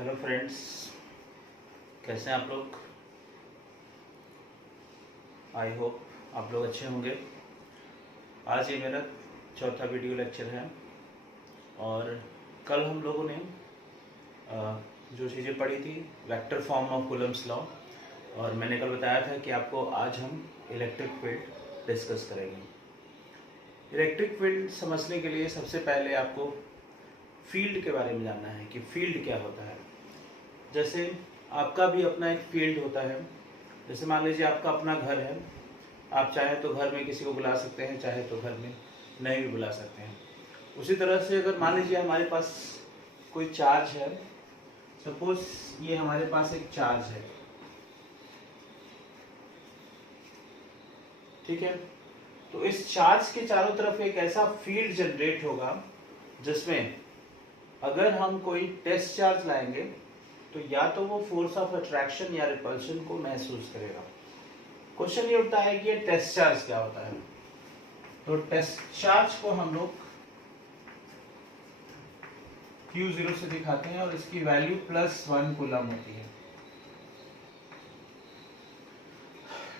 Hello friends, कैसे हैं आप लोग। आई होप आप लोग अच्छे होंगे। आज ये मेरा चौथा वीडियो लेक्चर है और कल हम लोगों ने जो चीज़ें पढ़ी थी vector form of Coulomb's law, और मैंने कल बताया था कि आपको आज हम इलेक्ट्रिक फील्ड डिस्कस करेंगे। इलेक्ट्रिक फील्ड समझने के लिए सबसे पहले आपको फील्ड के बारे में जानना है कि फील्ड क्या होता है। जैसे आपका भी अपना एक फील्ड होता है। जैसे मान लीजिए आपका अपना घर है, आप चाहे तो घर में किसी को बुला सकते हैं, चाहे तो घर में नहीं भी बुला सकते हैं। उसी तरह से अगर मान लीजिए हमारे पास कोई चार्ज है, सपोज ये हमारे पास एक चार्ज है, ठीक है। तो इस चार्ज के चारों तरफ एक ऐसा फील्ड जनरेट होगा जिसमें अगर हम कोई टेस्ट चार्ज लाएंगे तो या तो वो फोर्स ऑफ अट्रैक्शन या रिपल्शन को महसूस करेगा। क्वेश्चन ये उठता है कि ये टेस्ट चार्ज क्या होता है। तो टेस्ट चार्ज को हम लोग Q0 से दिखाते हैं और इसकी वैल्यू +1 कूलम होती है।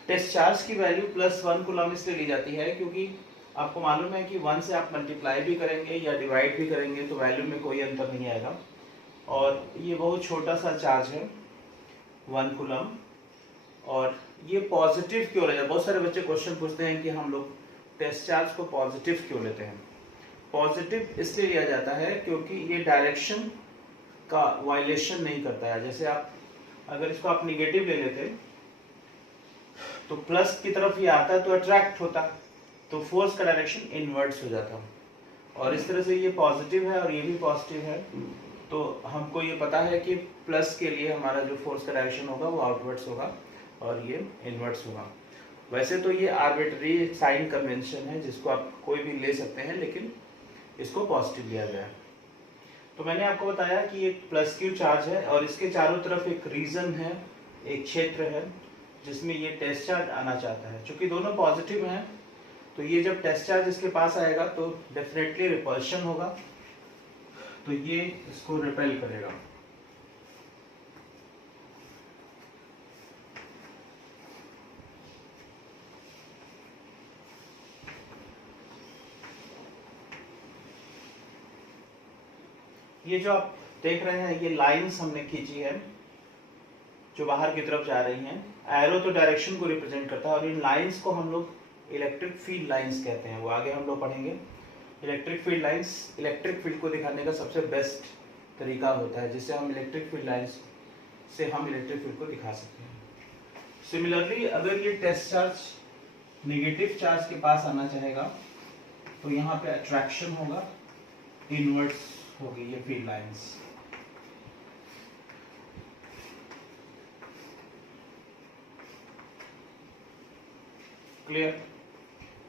टेस्ट चार्ज की वैल्यू +1 कूलम इसलिए ली जाती है क्योंकि आपको मालूम है कि 1 से आप मल्टीप्लाई भी करेंगे या डिवाइड भी करेंगे तो वैल्यू में कोई अंतर नहीं आएगा। और ये बहुत छोटा सा चार्ज है 1 कूलम, और ये पॉजिटिव क्यों लेते हैं। बहुत सारे बच्चे क्वेश्चन पूछते हैं कि हम लोग टेस्ट चार्ज को पॉजिटिव क्यों लेते हैं। पॉजिटिव इसलिए लिया जाता है क्योंकि ये डायरेक्शन का वायलेशन नहीं करता है। जैसे आप अगर इसको आप निगेटिव ले लेते तो प्लस की तरफ ये आता तो अट्रैक्ट होता, तो फोर्स का डायरेक्शन इनवर्ट्स हो जाता। और इस तरह से ये पॉजिटिव है और ये भी पॉजिटिव है, तो हमको ये पता है कि प्लस के लिए हमारा जो फोर्स का डायरेक्शन होगा वो आउटवर्ड्स होगा और ये इनवर्ट्स होगा। वैसे तो ये आर्बिट्ररी साइन कन्वेंशन है जिसको आप कोई भी ले सकते हैं, लेकिन इसको पॉजिटिव लिया गया है। तो मैंने आपको बताया कि एक प्लस क्यू चार्ज है और इसके चारों तरफ एक रीजन है, एक क्षेत्र है जिसमें ये टेस्ट चार्ज आना चाहता है। चूंकि दोनों पॉजिटिव हैं तो ये जब टेस्ट चार्ज इसके पास आएगा तो डेफिनेटली रिपल्शन होगा, तो ये इसको रिपेल करेगा। ये जो आप देख रहे हैं ये लाइंस हमने खींची है जो बाहर की तरफ जा रही हैं। एरो तो डायरेक्शन को रिप्रेजेंट करता है और इन लाइंस को हम लोग इलेक्ट्रिक फील्ड लाइंस कहते हैं। वो आगे हम लोग पढ़ेंगे। Electric field lines electric field को दिखाने का सबसे बेस्ट तरीका होता है, जिससे हम इलेक्ट्रिक फील्ड लाइंस से हम इलेक्ट्रिक फील्ड को दिखा सकते हैं। सिमिलरली अगर ये टेस्ट चार्ज नेगेटिव चार्ज के पास आना चाहेगा तो यहाँ पे अट्रैक्शन होगा, इनवर्ट्स होगी ये फील्ड लाइंस। क्लियर।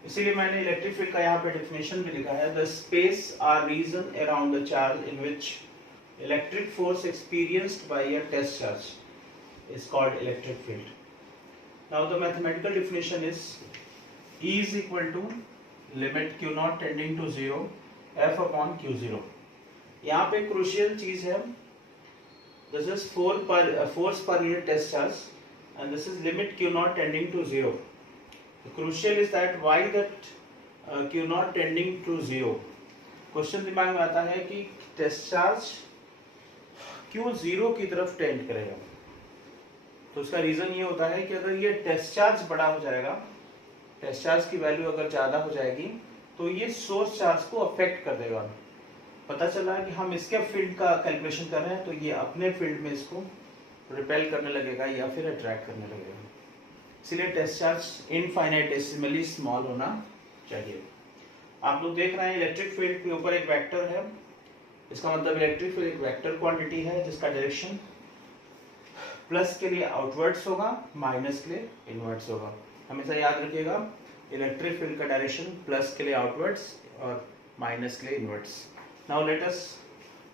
इसीलिए मैंने इलेक्ट्रिक फील्ड का यहाँ पे डेफिनेशन भी लिखा है, the space are region around the charge in which electric force experienced by a test charge is called electric field. Now the mathematical definition is E is equal to limit Q0 tending to 0 F upon Q0। यहाँ पे crucial चीज है, this is force per unit test charge and this is limit Q0 tending to 0। The crucial is that why that Q0 tending to 0। Question दिमाग में आता है कि test charge क्यों 0 की तरफ टेंड करेगा। तो उसका रीजन ये होता है कि अगर ये टेस्ट चार्ज बड़ा हो जाएगा, टेस्ट चार्ज की वैल्यू अगर ज्यादा हो जाएगी तो ये सोर्स चार्ज को अफेक्ट कर देगा। पता चला कि हम इसके फील्ड का कैलकुलेशन कर रहे हैं तो ये अपने फील्ड में इसको रिपेल करने लगेगा या फिर अट्रैक्ट करने लगेगा। इसलिए टेस्ट चार्ज इनफाइनाइटेसिमली स्मॉल होना चाहिए। आप लोग देख रहे हैं इलेक्ट्रिक फील्ड के ऊपर एक वेक्टर है, इसका मतलब इलेक्ट्रिक फील्ड एक वेक्टर क्वांटिटी है जिसका डायरेक्शन प्लस के लिए आउटवर्ड्स होगा, माइनस के लिए इनवर्ड्स होगा। हमेशा याद रखिएगा इलेक्ट्रिक फील्ड का डायरेक्शन प्लस के लिए आउटवर्ड्स और माइनस के लिए inwards. Now let us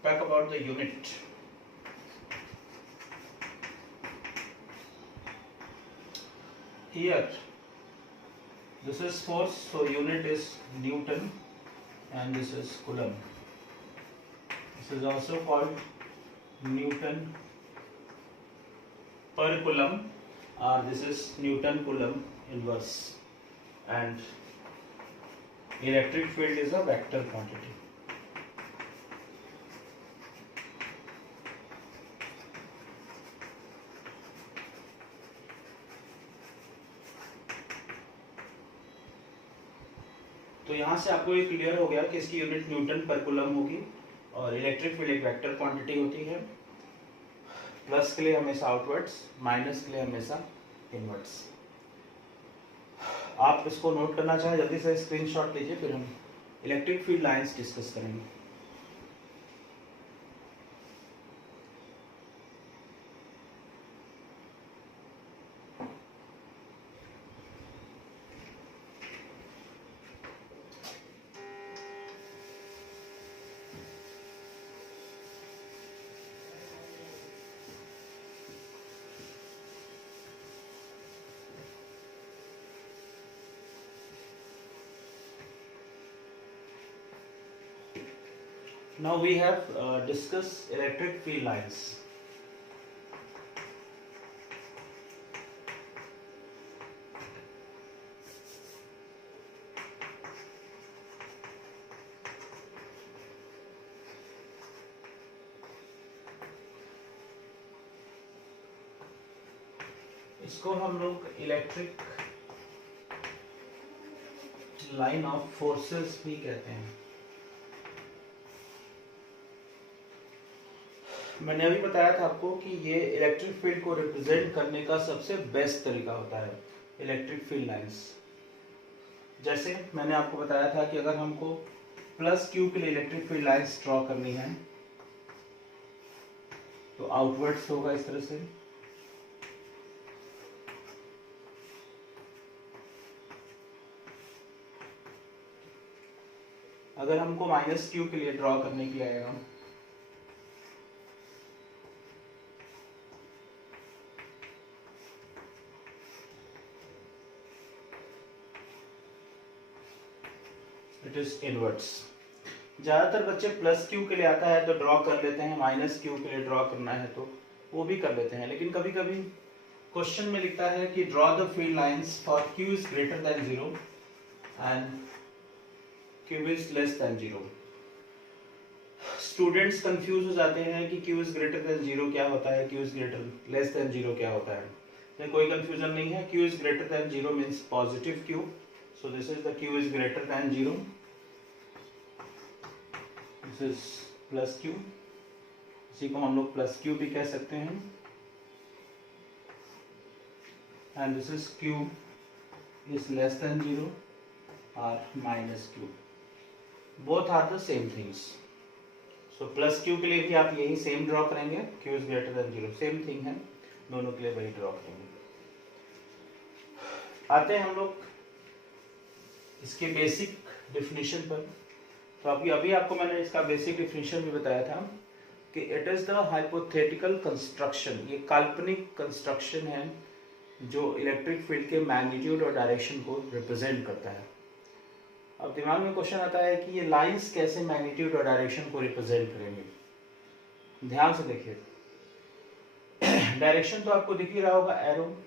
talk about the unit. Here this is force, so unit is Newton and this is coulomb। This is also called Newton per coulomb, or this is Newton coulomb inverse, and electric field is a vector quantity. तो यहाँ से आपको ये clear हो गया कि इसकी unit Newton पर कूलम होगी और इलेक्ट्रिक फील्ड एक वेक्टर क्वांटिटी होती है। प्लस के लिए हमेशा आउटवर्ड्स, माइनस के लिए हमेशा इनवर्ड्स। आप इसको नोट करना चाहें जल्दी से स्क्रीनशॉट लीजिए, फिर हम इलेक्ट्रिक फील्ड लाइंस डिस्कस करेंगे। Now we have discussed electric field lines. इसको हम लोग इलेक्ट्रिक लाइन ऑफ फोर्सेस भी कहते हैं। मैंने अभी बताया था आपको कि ये इलेक्ट्रिक फील्ड को रिप्रेजेंट करने का सबसे बेस्ट तरीका होता है इलेक्ट्रिक फील्ड लाइंस। जैसे मैंने आपको बताया था कि अगर हमको प्लस क्यू के लिए इलेक्ट्रिक फील्ड लाइंस ड्रॉ करनी है तो आउटवर्ड्स होगा इस तरह से, अगर हमको माइनस क्यू के लिए ड्रॉ करने के लिए आएगा इट इज इनवर्ड्स। ज्यादातर बच्चे प्लस क्यू के लिए आता है तो ड्रॉ कर लेते हैं, माइनस क्यू के लिए ड्रॉ करना है तो वो भी कर लेते हैं, लेकिन कभी कभी क्वेश्चन में लिखता है कि draw the field lines for Q is greater than 0 and Q is less than 0। Students confuse हो जाते हैं कि क्यू इज ग्रेटर देन 0 क्या होता है, Q is greater less than 0 क्या होता है। तो कोई कंफ्यूजन नहीं है, Q is greater than 0 means positive Q, so this is the Q is greater than 0, this is plus Q, इसी को हम लोग प्लस क्यू भी कह सकते हैं, and this is q is less than 0 और minus q, both are the same things. So plus q के लिए भी आप यही सेम ड्रॉ करेंगे, q is greater than 0 same thing है, दोनों के लिए वही ड्रॉ करेंगे। आते हैं हम लोग इसके बेसिक डिफिनीशन पर। तो अभी आपको मैंने इसका बेसिक डिफिनीशन भी बताया था कि it is the hypothetical construction, ये काल्पनिक कंस्ट्रक्शन है जो इलेक्ट्रिक फील्ड के मैग्नीट्यूड और डायरेक्शन को रिप्रेजेंट करता है। अब दिमाग में क्वेश्चन आता है कि ये लाइंस कैसे मैग्नीट्यूड और डायरेक्शन को रिप्रेजेंट करेंगे। ध्यान से देखिए, डायरेक्शन तो आपको दिख ही रहा होगा, एरो,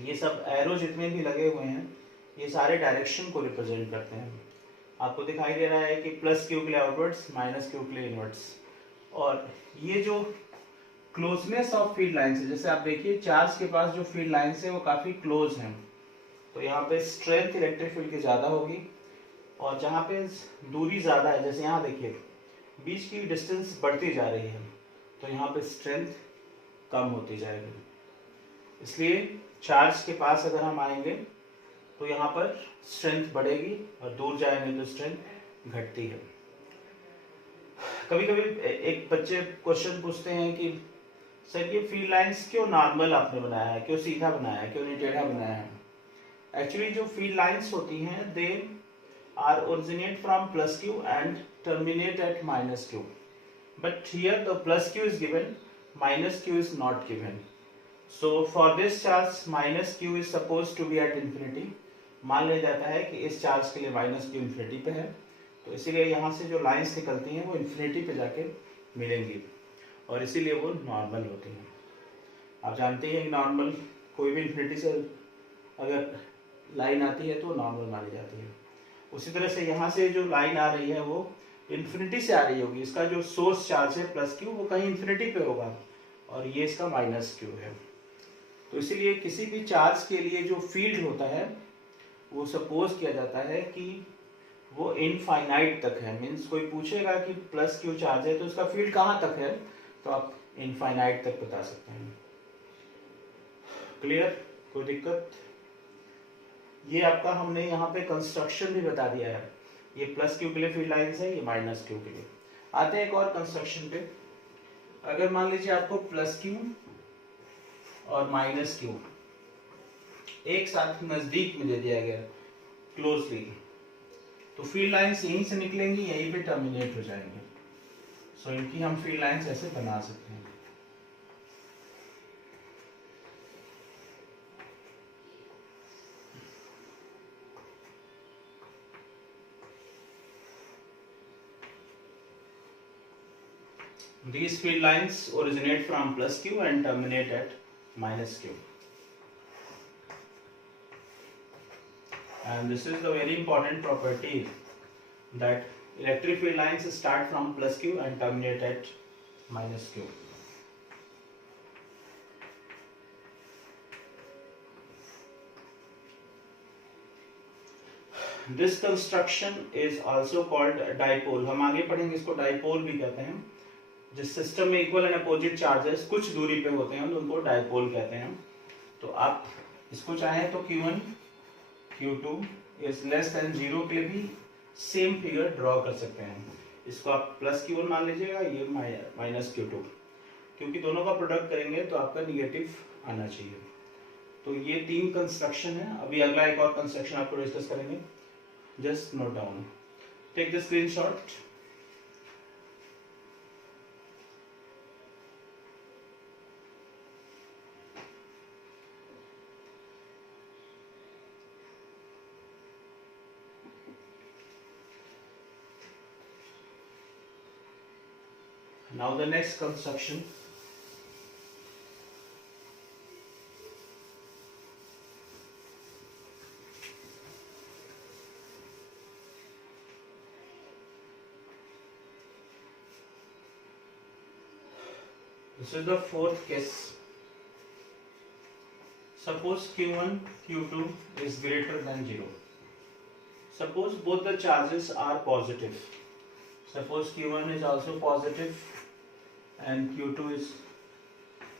ये सब एरो जितने भी लगे हुए हैं ये सारे डायरेक्शन को रिप्रेजेंट करते हैं। आपको दिखाई दे रहा है कि प्लस क्यू के लिए आउटवर्ड्स, माइनस क्यू के लिए इनवर्ड्स, और ये जो क्लोजनेस ऑफ फील्ड लाइंस है, जैसे आप देखिए चार्ज के पास जो फील्ड लाइंस है वो काफी क्लोज हैं, तो यहाँ पे स्ट्रेंथ इलेक्ट्रिक फील्ड की ज्यादा होगी, और जहाँ पे दूरी ज्यादा है, जैसे यहाँ देखिए बीच की डिस्टेंस बढ़ती जा रही है, तो यहाँ पे स्ट्रेंथ कम होती जाएगी। इसलिए चार्ज के पास अगर हम आएंगे तो यहाँ पर स्ट्रेंथ बढ़ेगी और दूर जाएंगे तो स्ट्रेंथ घटती है। कभी कभी एक बच्चे क्वेश्चन पूछते हैं कि सर ये फील्ड लाइंस क्यों नॉर्मल आपने बनाया है, क्यों सीधा बनाया है, क्यों नहीं टेढ़ा बनाया है। एक्चुअली जो फील्ड लाइंस होती हैं they are originate from plus Q and terminate at minus Q, but here the plus Q is given, minus q is not given. So for this charge minus q is supposed to be at infinity. मान लिया जाता है कि इस charge के लिए minus Q infinity पे है, तो इसीलिए यहाँ से जो लाइंस निकलती हैं वो इन्फिनिटी पे जाके मिलेंगी। और इसीलिए वो नॉर्मल होती हैं। आप जानते हैं कि नॉर्मल कोई भी इन्फिनिटी से अगर लाइन आती है तो नॉर्मल मानी जाती है। उसी तरह से यहाँ से जो लाइन आ रही है वो इन्फिनिटी से आ रही होगी, इसका जो सोर्स चार्ज है प्लस क्यू वो कहीं इन्फिनिटी पे होगा और ये इसका माइनस क्यू है। तो इसीलिए किसी भी चार्ज के लिए जो फील्ड होता है वो सपोज किया जाता है कि वो इनफाइनाइट तक है। मीन्स कोई पूछेगा कि प्लस क्यू चार्ज है तो उसका फील्ड कहाँ तक है, तो आप इनफाइनाइट तक बता सकते हैं। क्लियर? कोई दिक्कत? ये आपका हमने यहाँ पे कंस्ट्रक्शन भी बता दिया है। ये प्लस क्यू के लिए फील्ड लाइंस है, ये माइनस क्यू के लिए। आते हैं एक और कंस्ट्रक्शन पे। अगर मान लीजिए आपको प्लस क्यू और माइनस क्यू एक साथ नजदीक में दे दिया गया क्लोजली, तो फील्ड लाइंस यहीं से निकलेंगी, यहीं पे टर्मिनेट हो जाएंगे। सो इनकी हम फील्ड लाइंस ऐसे बना सकते हैं। These field lines originate from plus q and terminate at minus q. And this is the very important property that electric field lines start from plus q and terminate at minus q. This construction is also called dipole. हम आगे पढ़ेंगे, इसको dipole भी कहते हैं। जिस system में equal and opposite charges कुछ दूरी पे होते हैं तो उनको डाइपोल कहते हैं। तो आप इसको चाहें तो Q1 Q2 is less than 0 के लिए भी सेम फिगर ड्रॉ कर सकते हैं। इसको आप प्लस Q1 मान लीजिएगा, ये माइनस Q2, क्योंकि दोनों का प्रोडक्ट करेंगे तो आपका निगेटिव आना चाहिए। तो ये 3 कंस्ट्रक्शन है। अभी अगला एक और कंस्ट्रक्शन आपको डिस्कस करेंगे। Just note down, take the screenshot. Now the next construction. This is the fourth case. Suppose Q1 Q2 is greater than 0. Suppose both the charges are positive. Suppose Q1 is also positive and Q2 is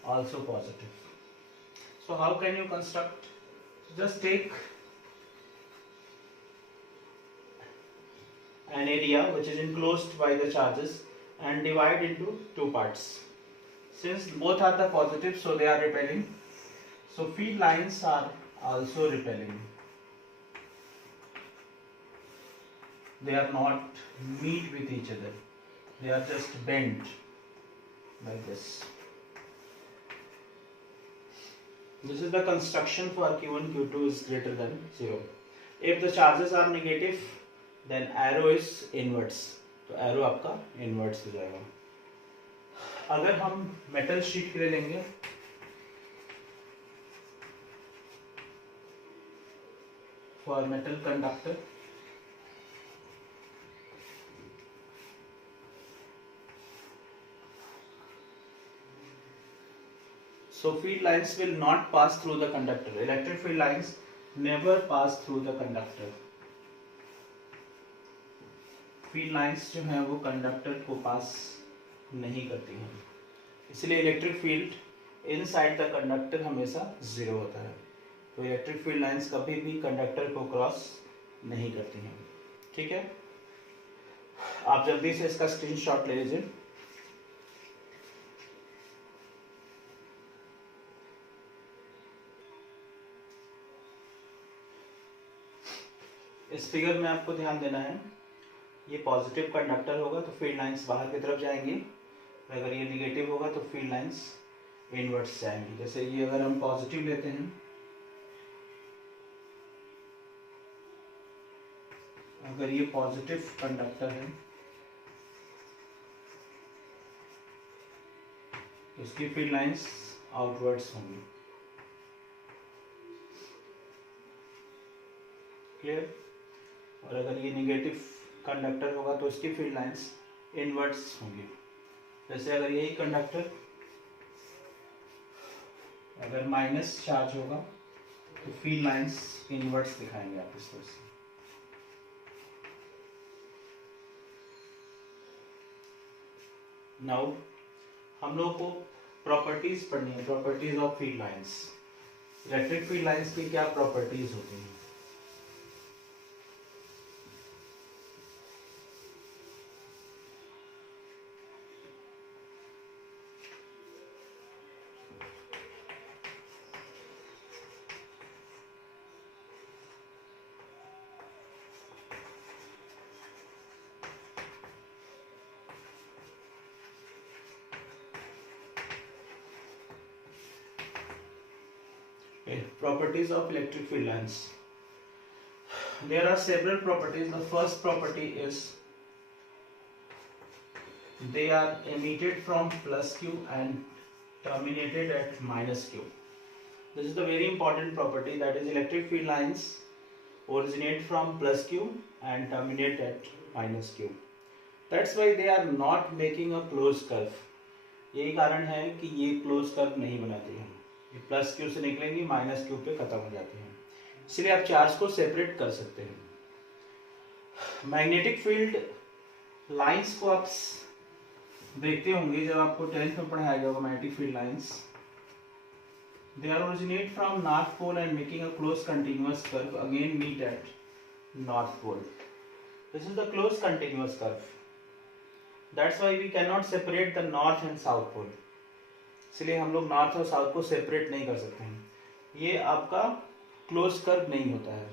also positive. So how can you construct? Just take an area which is enclosed by the charges and divide into two parts. Since both are the positive, so they are repelling. So field lines are also repelling. They are not meet with each other. They are just bent like this. This is the construction for Q1 Q2 is greater than 0. If the charges are negative, then arrow is inverse. तो arrow आपका inverse हो जाएगा। अगर हम metal sheet के लिए लेंगे, for metal conductor, so field lines will not pass through the conductor. Electric field lines never pass through the conductor. Field lines जो हैं वो कंडक्टर को पास नहीं करती हैं, इसलिए electric field inside the conductor हमेशा 0 होता है। तो इलेक्ट्रिक फील्ड लाइंस कभी भी कंडक्टर को क्रॉस नहीं करती हैं। ठीक है, आप जल्दी से इसका स्क्रीनशॉट ले लीजिए। इस फिगर में आपको ध्यान देना है, ये पॉजिटिव कंडक्टर होगा तो फील्ड लाइंस बाहर की तरफ जाएंगी, अगर ये निगेटिव होगा तो फील्ड लाइंस इनवर्ट्स जाएंगी। जैसे ये अगर हम पॉजिटिव लेते हैं, अगर ये पॉजिटिव कंडक्टर है इसकी फील्ड लाइंस आउटवर्ड्स होंगी। क्लियर। और अगर ये निगेटिव कंडक्टर होगा तो इसकी फील्ड लाइंस इनवर्ड्स होंगी। जैसे अगर यही कंडक्टर अगर माइनस चार्ज होगा तो फील्ड लाइंस इनवर्ड्स दिखाएंगे आप इस तरह से। नाउ हम लोग को प्रॉपर्टीज पढ़नी है, properties of field lines. Electric field lines की क्या प्रॉपर्टीज होती हैं? Properties of electric field lines. There are several properties. The first property is they are emitted from plus Q and terminated at minus Q. This is the very important property, that is electric field lines originate from plus Q and terminate at minus Q. That's why they are not making a closed curve. यही कारण है कि ये close curve नहीं बनाती हैं। ये plus Q से निकलेंगी, माइनस क्यू पे खत्म हो जाती हैं। इसलिए आप चार्ज को सेपरेट कर सकते हैं। मैग्नेटिक फील्ड लाइंस को आप देखते होंगे जब आपको 10th में पढ़ाया गया होगा। Magnetic field lines they are originate from north pole and making a close continuous curve again meet at north pole. This is the close continuous curve. That's why we cannot separate the north and south pole. इसलिए हम लोग north और south को separate नहीं कर सकते हैं। ये आपका क्लोज कर्व नहीं होता है,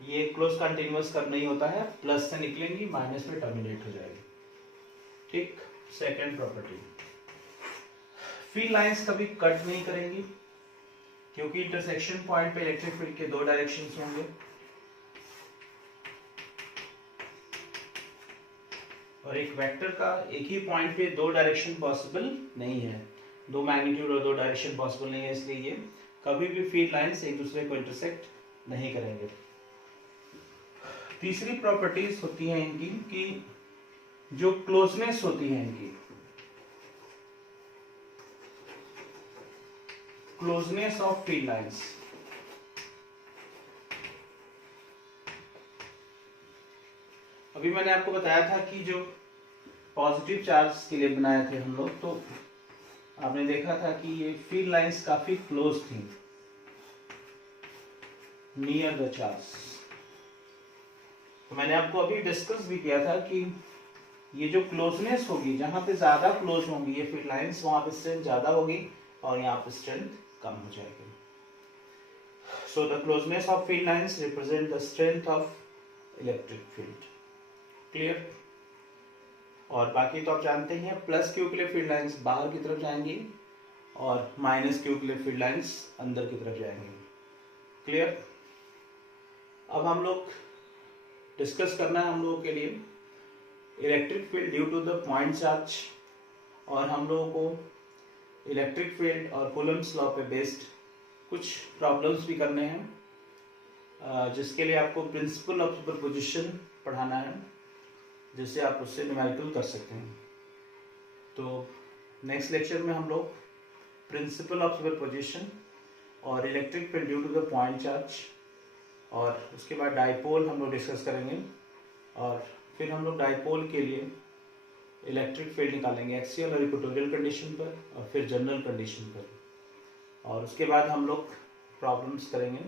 ये क्लोज कंटिन्यूअस कर्व नहीं होता है। प्लस से निकलेंगी, माइनस में टर्मिनेट हो जाएगी। ठीक। सेकेंड प्रॉपर्टी, फील्ड लाइंस कभी कट नहीं करेंगी क्योंकि इंटरसेक्शन पॉइंट पे इलेक्ट्रिक फील्ड के दो डायरेक्शंस होंगे और एक वेक्टर का एक ही पॉइंट पे दो डायरेक्शन पॉसिबल नहीं है, दो मैग्नीट्यूड और दो डायरेक्शन पॉसिबल नहीं है। इसलिए ये कभी भी फील्ड लाइंस एक दूसरे को इंटरसेक्ट नहीं करेंगे। तीसरी प्रॉपर्टीज होती है इनकी कि जो क्लोजनेस होती है इनकी, क्लोजनेस ऑफ फील्ड लाइंस। अभी मैंने आपको बताया था कि जो पॉजिटिव चार्ज के लिए बनाए थे हम लोग, तो आपने देखा था कि ये फील्ड लाइंस काफी क्लोज थी नियर द चार्ज। तो मैंने आपको अभी डिस्कस भी किया था कि ये जो क्लोजनेस होगी, जहां पे ज्यादा क्लोज होंगी ये फील्ड लाइंस, वहां पे स्ट्रेंथ ज्यादा होगी और यहाँ पे स्ट्रेंथ कम हो जाएगी। So the closeness of field lines represent the strength of electric field. Clear. और बाकी तो आप जानते ही हैं, प्लस क्यू के लिए फील्ड लाइंस बाहर की तरफ जाएंगी और माइनस क्यू के लिए फील्ड लाइंस अंदर की तरफ जाएंगी। क्लियर। अब हम लोग डिस्कस करना है हम लोगों के लिए electric field due to the point charge, और हम लोगों को इलेक्ट्रिक फील्ड और कूलम्ब्स लॉ पे बेस्ड कुछ प्रॉब्लम्स भी करने हैं, जिसके लिए आपको प्रिंसिपल ऑफ सुपरपोजिशन पढ़ाना है, जिससे आप उससे न्यूमेरिकल कर सकते हैं। तो नेक्स्ट लेक्चर में हम लोग प्रिंसिपल ऑफ सुपरपोजिशन और electric field due to the point charge, और उसके बाद डाइपोल हम लोग डिस्कस करेंगे, और फिर हम लोग डाइपोल के लिए इलेक्ट्रिक फील्ड निकालेंगे एक्सियल और इक्वेटोरियल कंडीशन पर, और फिर जनरल कंडीशन पर, और उसके बाद हम लोग प्रॉब्लम्स करेंगे,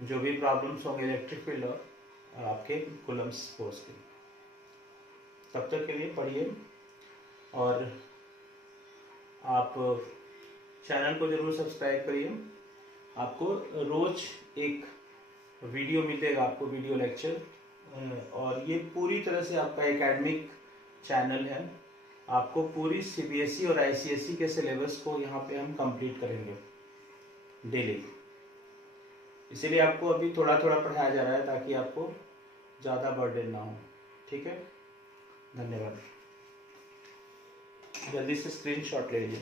जो भी प्रॉब्लम्स होंगे इलेक्ट्रिक फील्ड और आपके कूलम्ब्स फोर्स के। तब तक के लिए पढ़िए, और आप चैनल को जरूर सब्सक्राइब करिए। आपको रोज एक वीडियो मिलेगा, आपको वीडियो लेक्चर, और ये पूरी तरह से आपका एकेडमिक चैनल है। आपको पूरी सीबीएसई और आईसीएसई के सिलेबस को यहाँ पे हम कंप्लीट करेंगे डेली। इसीलिए आपको अभी थोड़ा थोड़ा पढ़ाया जा रहा है ताकि आपको ज़्यादा बर्डन ना हो। ठीक है, धन्यवाद। जल्दी से स्क्रीनशॉट ले लीजिए।